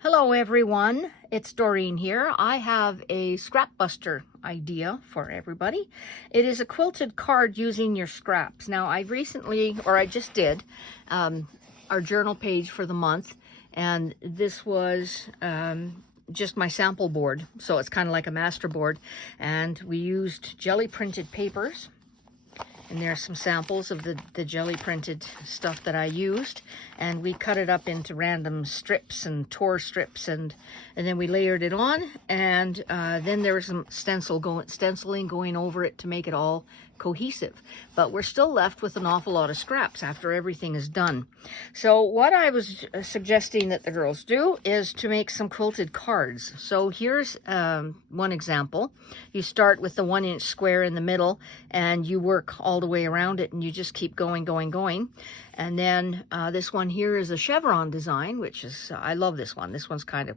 Hello everyone, it's Doreen here. I have a scrap buster idea for everybody. It is a quilted card using your scraps. Now I just did our journal page for the month, and this was just my sample board. So it's kind of like a master board, and we used jelly printed papers. And there are some samples of the jelly printed stuff that I used. And we cut it up into random strips and tore strips, and then we layered it on. And then there was some stenciling going over it to make it all cohesive. But we're still left with an awful lot of scraps after everything is done. So what I was suggesting that the girls do is to make some quilted cards. So here's one example. You start with the 1-inch square in the middle, and you work all the way around it, and you just keep going. And then this one here is a chevron design, which is I love this one. This one's kind of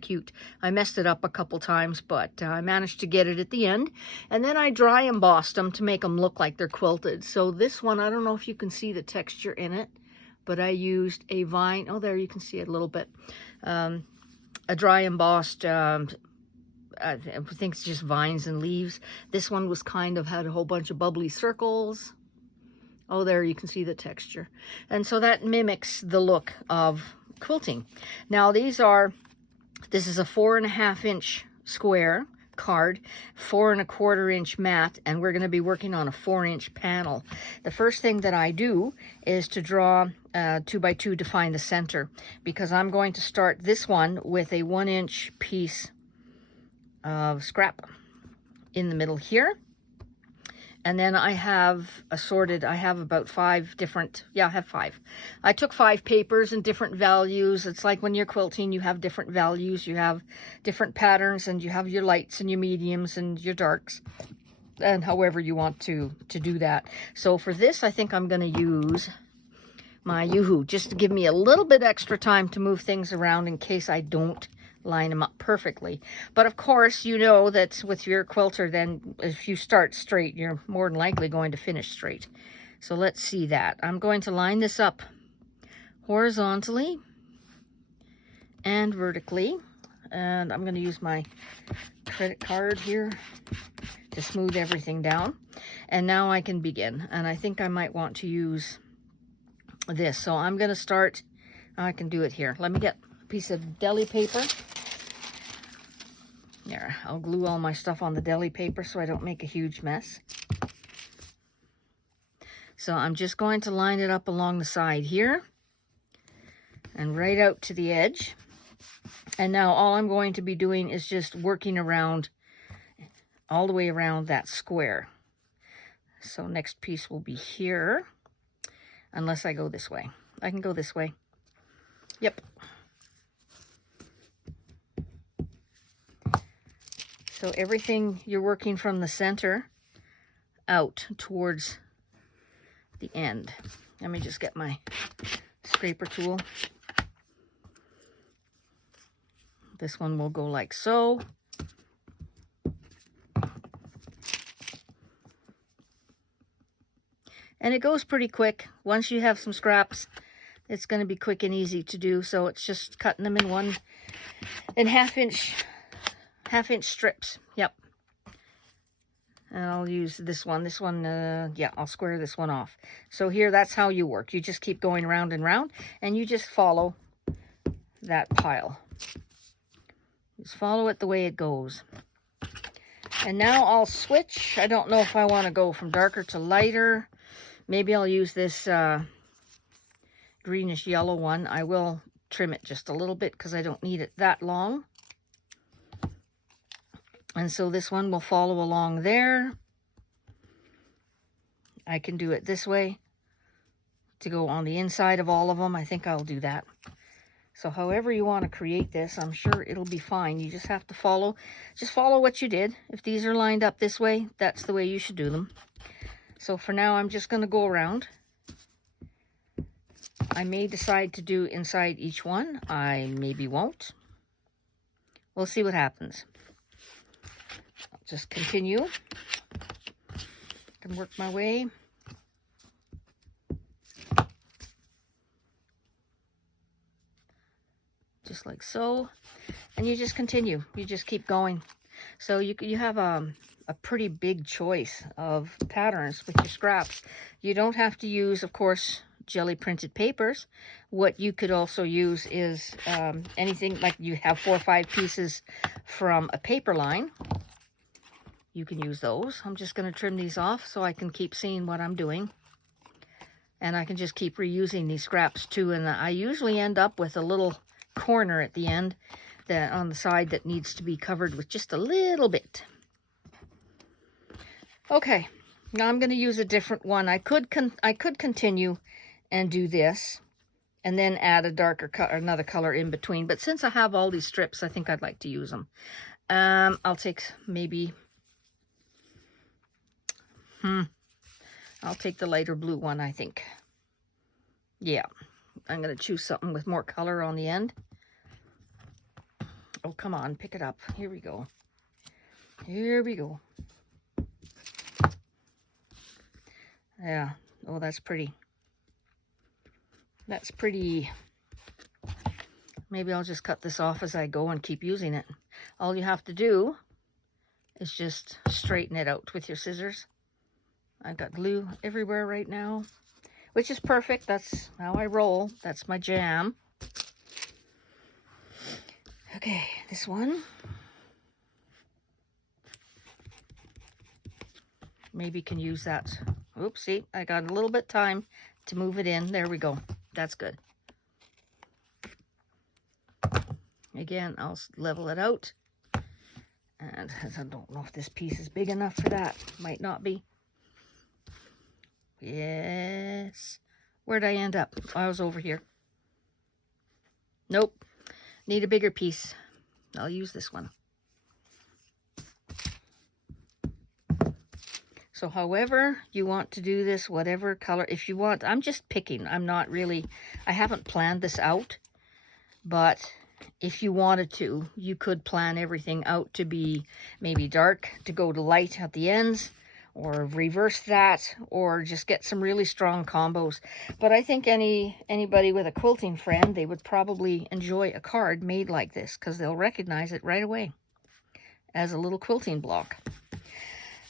cute. I messed it up a couple times, but I managed to get it at the end. And then I dry embossed them to make them look like they're quilted. So this one, I don't know if you can see the texture in it, but I used a vine. Oh, there you can see it a little bit. A dry embossed, I think it's just vines and leaves. This one was had a whole bunch of bubbly circles. Oh, there you can see the texture. And so that mimics the look of quilting. Now this is a 4.5-inch square card, 4.25-inch mat, and we're going to be working on a 4-inch panel. The first thing that I do is to draw 2x2 to find the center, because I'm going to start this one with a 1-inch piece of scrap in the middle here. And then I have about 5 different, I have 5. I took 5 papers and different values. It's like when you're quilting, you have different values, you have different patterns, and you have your lights and your mediums and your darks, and however you want to do that. So for this, I think I'm going to use my Yoo-Hoo, just to give me a little bit extra time to move things around in case I don't line them up perfectly. But of course, you know that with your quilter, then if you start straight, you're more than likely going to finish straight. So let's see that. I'm going to line this up horizontally and vertically, and I'm going to use my credit card here to smooth everything down. And now I can begin, and I think I might want to use this. So I'm going to start. I can do it here. Let me get a piece of deli paper. There, I'll glue all my stuff on the deli paper so I don't make a huge mess. So I'm just going to line it up along the side here and right out to the edge. And now all I'm going to be doing is just working around all the way around that square. So next piece will be here, unless I go this way. I can go this way. Yep. So everything, you're working from the center out towards the end. Let me just get my scraper tool. This one will go like so. And it goes pretty quick. Once you have some scraps, it's going to be quick and easy to do. So it's just cutting them in half-inch strips. Yep. And I'll use this one. I'll square this one off. So here, that's how you work. You just keep going round and round, and you just follow that pile. Just follow it the way it goes. And now I'll switch. I don't know if I want to go from darker to lighter. Maybe I'll use this greenish yellow one. I will trim it just a little bit because I don't need it that long. And so this one will follow along there. I can do it this way to go on the inside of all of them. I think I'll do that. So however you want to create this, I'm sure it'll be fine. You just have to follow what you did. If these are lined up this way, that's the way you should do them. So for now, I'm just going to go around. I may decide to do inside each one. I maybe won't. We'll see what happens. I'll just continue. I can work my way. just like so. And you just continue. You just keep going. So you have a pretty big choice of patterns with your scraps. You don't have to use, of course, jelly printed papers. What you could also use is anything like you have 4 or 5 pieces from a paper line. You can use those. I'm just going to trim these off so I can keep seeing what I'm doing. And I can just keep reusing these scraps too. And I usually end up with a little corner at the end that on the side that needs to be covered with just a little bit. Okay, now I'm going to use a different one. I could continue and do this and then add a darker color, another color in between. But since I have all these strips, I think I'd like to use them. I'll take maybe... I'll take the lighter blue one, I think. Yeah, I'm going to choose something with more color on the end. Oh, come on, pick it up. Here we go. Here we go. Yeah. Oh, that's pretty. That's pretty. Maybe I'll just cut this off as I go and keep using it. All you have to do is just straighten it out with your scissors. I've got glue everywhere right now, which is perfect. That's how I roll. That's my jam. Okay, this one. Maybe can use that. Oopsie, I got a little bit of time to move it in. There we go. That's good. Again, I'll level it out. And I don't know if this piece is big enough for that. Might not be. Yes. Where'd I end up? I was over here. Nope. Need a bigger piece. I'll use this one. So however you want to do this, whatever color, if you want, I'm just picking. I'm not really, I haven't planned this out. But if you wanted to, you could plan everything out to be maybe dark, to go to light at the ends, or reverse that, or just get some really strong combos. But I think anybody with a quilting friend, they would probably enjoy a card made like this, because they'll recognize it right away as a little quilting block.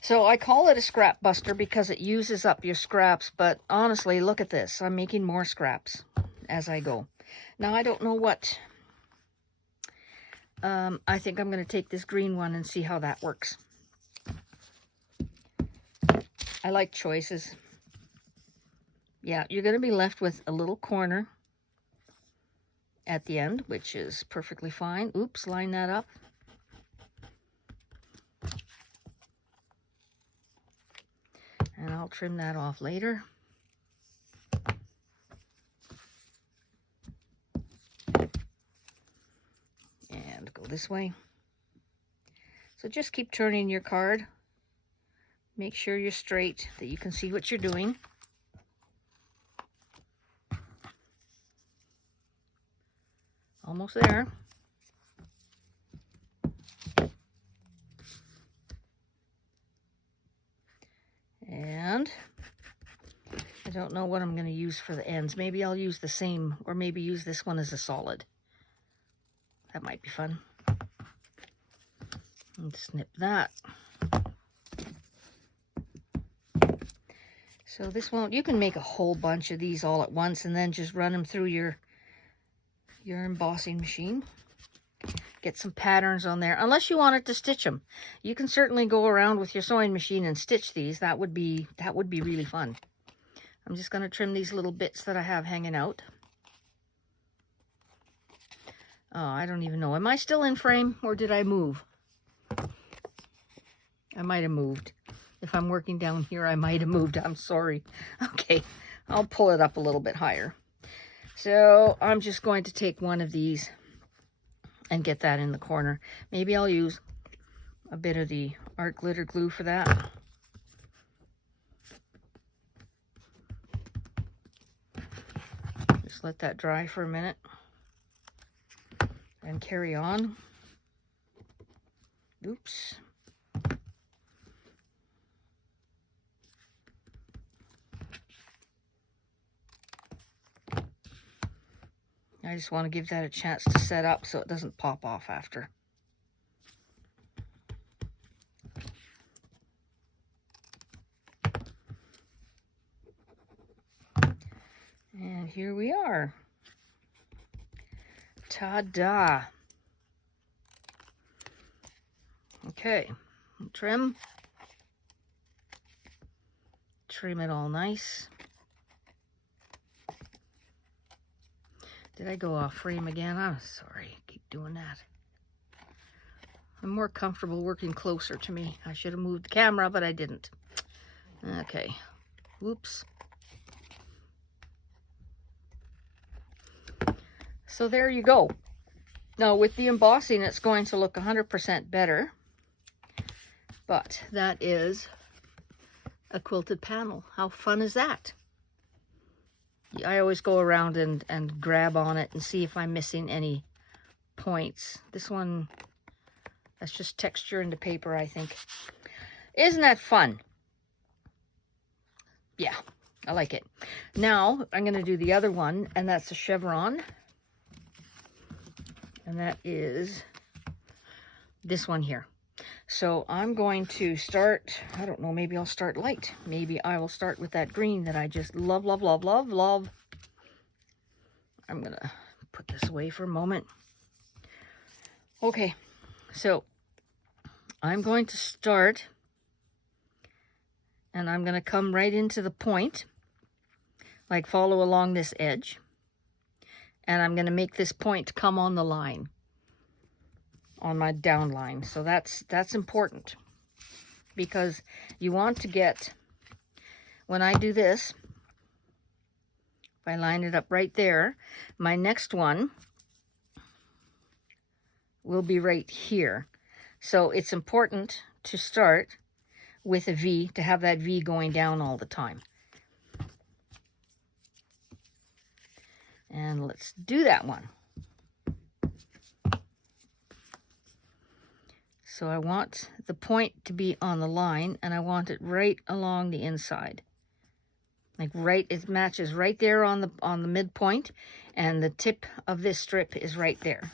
So I call it a scrap buster because it uses up your scraps, but honestly, look at this. I'm making more scraps as I go. Now, I don't know what... I think I'm going to take this green one and see how that works. I like choices. Yeah, you're going to be left with a little corner at the end, which is perfectly fine. Oops, line that up. And I'll trim that off later. And go this way. So just keep turning your card. Make sure you're straight, that you can see what you're doing. Almost there. And I don't know what I'm going to use for the ends. Maybe I'll use the same, or maybe use this one as a solid. That might be fun. And snip that. So this one, you can make a whole bunch of these all at once and then just run them through your embossing machine. Get some patterns on there, unless you wanted to stitch them. You can certainly go around with your sewing machine and stitch these. That would be really fun. I'm just going to trim these little bits that I have hanging out. Oh, I don't even know. Am I still in frame or did I move? I might have moved. If I'm working down here, I might have moved. I'm sorry. Okay, I'll pull it up a little bit higher. So I'm just going to take one of these and get that in the corner. Maybe I'll use a bit of the art glitter glue for that. Just let that dry for a minute and carry on. Oops. I just want to give that a chance to set up so it doesn't pop off after. And here we are. Ta-da! Okay, trim. Trim it all nice. Did I go off frame again? I'm sorry, I keep doing that. I'm more comfortable working closer to me. I should have moved the camera, but I didn't. Okay, whoops. So there you go. Now with the embossing, it's going to look 100% better. But that is a quilted panel. How fun is that? I always go around and grab on it and see if I'm missing any points. This one, that's just texture into paper, I think. Isn't that fun? Yeah, I like it. Now I'm going to do the other one, and that's a chevron. And that is this one here. So I'm going to start, I don't know, maybe I'll start light. Maybe I will start with that green that I just love, love, love, love, love. I'm going to put this away for a moment. Okay, so I'm going to start, and I'm going to come right into the point, like follow along this edge. And I'm going to make this point come on the line, on my down line. So that's important, because you want to get, when I do this, if I line it up right there, my next one will be right here. So it's important to start with a V, to have that V going down all the time. And let's do that one. So I want the point to be on the line, and I want it right along the inside. Like right, it matches right there on the midpoint, and the tip of this strip is right there.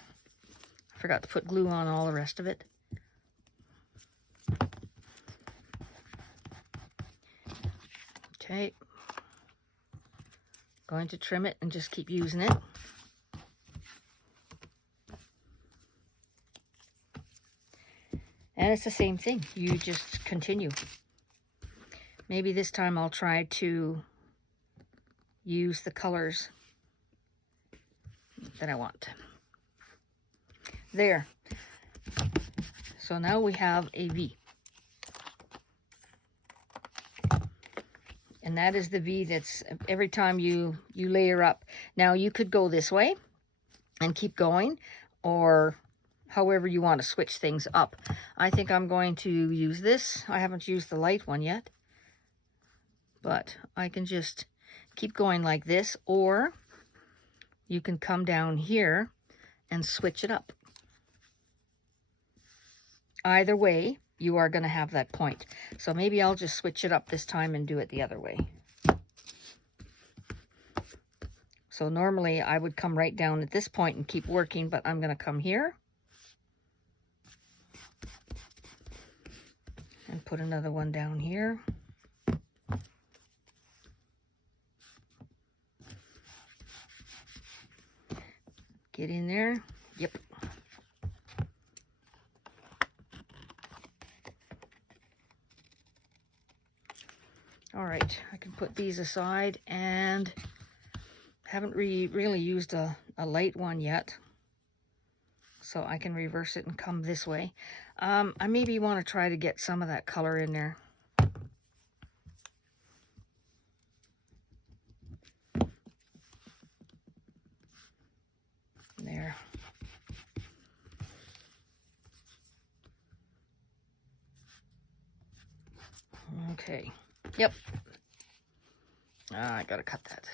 I forgot to put glue on all the rest of it. Okay. Going to trim it and just keep using it. And it's the same thing. You just continue. Maybe this time I'll try to use the colors that I want. There. So now we have a V. And that is the V that's every time you layer up. Now you could go this way and keep going, or however you want to switch things up. I think I'm going to use this. I haven't used the light one yet, but I can just keep going like this, or you can come down here and switch it up. Either way, you are going to have that point. So maybe I'll just switch it up this time and do it the other way. So normally I would come right down at this point and keep working, but I'm going to come here and put another one down here. Get in there. Yep. All right, I can put these aside, and haven't really used a light one yet, so I can reverse it and come this way. I maybe want to try to get some of that color in there. There. Okay. Yep. I gotta cut that.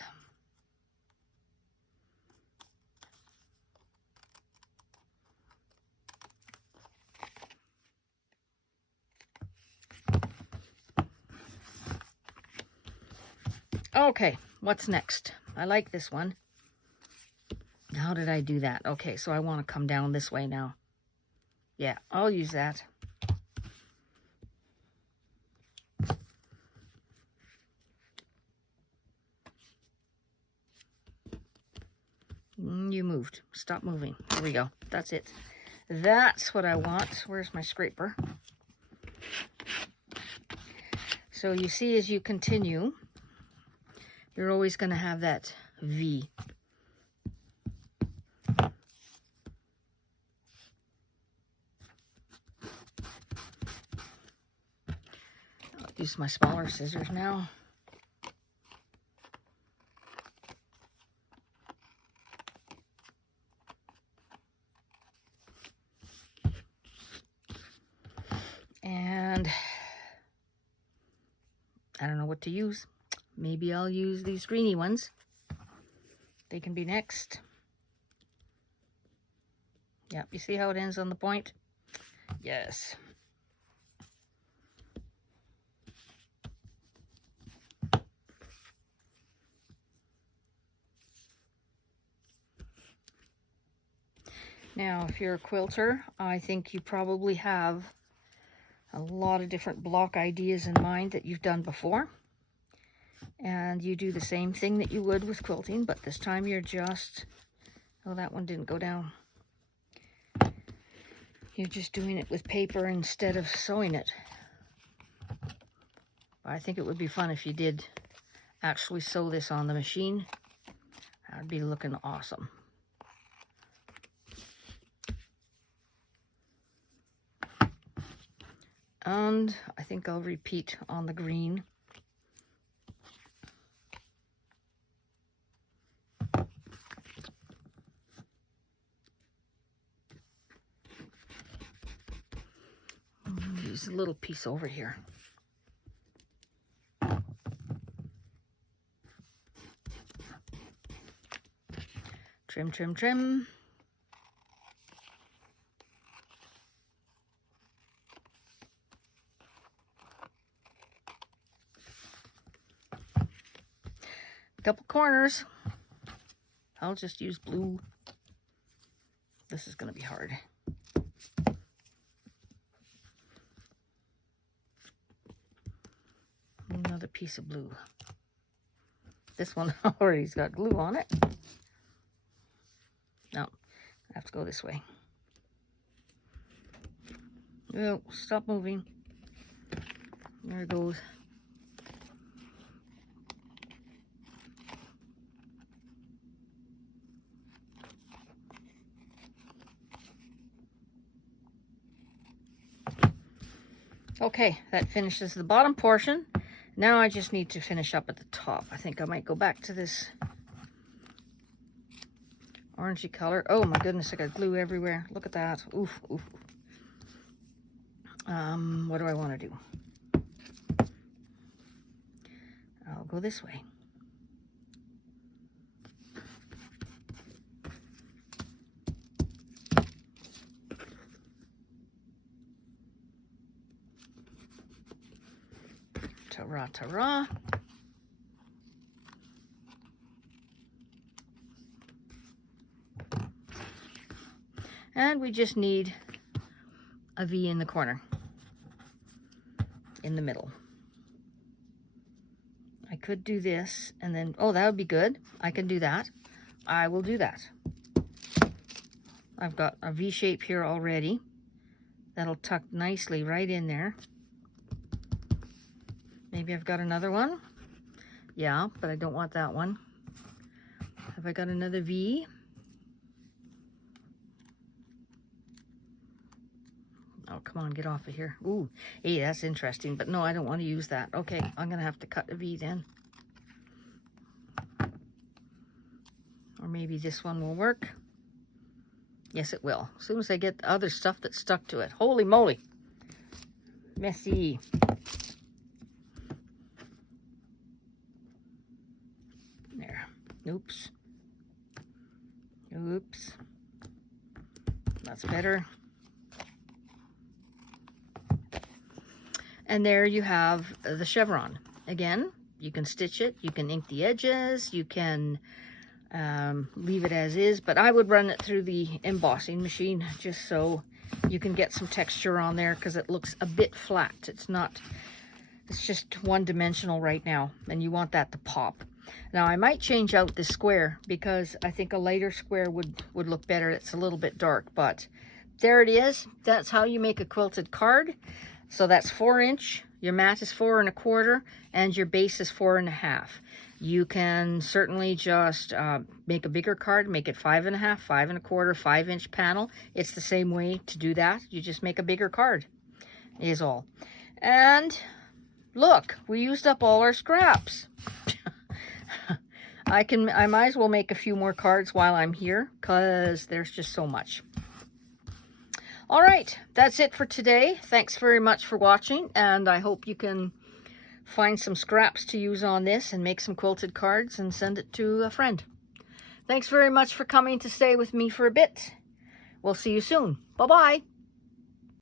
Okay, what's next? I like this one. how did I do that? Okay, so I want to come down this way now. Yeah, I'll use that. You moved. Stop moving. There we go. That's it. That's what I want. Where's my scraper? So you see, as you continue, you're always going to have that V. I'll use my smaller scissors now. And I don't know what to use. Maybe I'll use these greeny ones. They can be next. Yep, you see how it ends on the point? Yes. Now, if you're a quilter, I think you probably have a lot of different block ideas in mind that you've done before. And you do the same thing that you would with quilting, but this time you're just, oh, that one didn't go down. You're just doing it with paper instead of sewing it. I think it would be fun if you did actually sew this on the machine. That'd be looking awesome. And I think I'll repeat on the green. Use a little piece over here. Trim, trim, trim. Couple corners. I'll just use blue. This is going to be hard. Another piece of blue. This one already's got glue on it. No, I have to go this way. Oh, stop moving. There it goes. Okay, that finishes the bottom portion. Now I just need to finish up at the top. I think I might go back to this orangey color. Oh my goodness, I got glue everywhere. Look at that. Oof, oof. What do I want to do? I'll go this way. Ta-ra, ta-ra. And we just need a V in the corner, in the middle. I could do this and then, oh, that would be good. I can do that. I will do that. I've got a V shape here already. That'll tuck nicely right in there. Maybe I've got another one. Yeah, but I don't want that one. Have I got another V? Oh, come on, get off of here. Ooh, hey, that's interesting, but no, I don't want to use that. Okay, I'm going to have to cut a V then. Or maybe this one will work. Yes, it will. As soon as I get the other stuff that's stuck to it. Holy moly. Messy. There. Oops. Oops. That's better. And there you have the chevron. Again, you can stitch it, you can ink the edges, you can leave it as is, but I would run it through the embossing machine just so you can get some texture on there, because it looks a bit flat. It's just one-dimensional right now, and you want that to pop. Now I might change out this square because I think a lighter square would look better. It's a little bit dark, but there it is. That's how you make a quilted card. So that's 4-inch, your mat is 4 1/4, and your base is 4 1/2. You can certainly just make a bigger card, make it 5 1/2, 5 1/4, 5-inch panel. It's the same way to do that. You just make a bigger card, is all. And look, we used up all our scraps. I might as well make a few more cards while I'm here, because there's just so much. All right, that's it for today. Thanks very much for watching, and I hope you can find some scraps to use on this and make some quilted cards and send it to a friend. Thanks very much for coming to stay with me for a bit. We'll see you soon. Bye-bye.